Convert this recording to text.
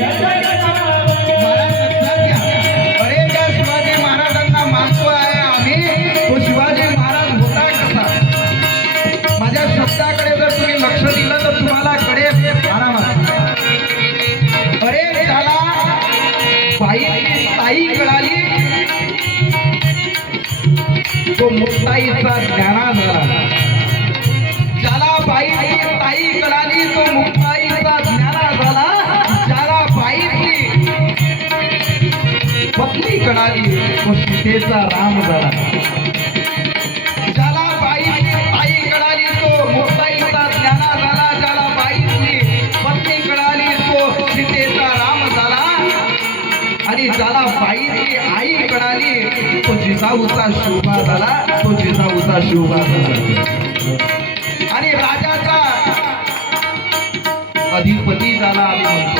अरे त्या शिवाजी महाराजांना मानतो आहे आम्ही, तो शिवाजी महाराज होता कसा? माझ्या शब्दाकडे जर तुम्ही लक्ष दिलं तर तुम्हाला कळेल आरामात. अरे त्याला बाईची ताई कळाली, तो मुक्ताईचा ज्ञाना झाला. ज्याला बाईची ताई कळाली तो मुक्ताईचा ज्ञाना झाला. ज्याला बाईची पत्नी कळाली तो सीतेचा राम झाला. ज्याला बाईची ताई कळाली तो मुक्ताईचा ज्ञाना झाला. ज्याला बाईची पत्नी कळाली तो सीतेचा राम झाला. आणि ज्याला बाईची आई कळाली तो जिजाऊचा शोभा झाला. तो जिजाऊचा शोभा झाला. आणि राजाचा अधिपती झाला आम्ही म्हणतो.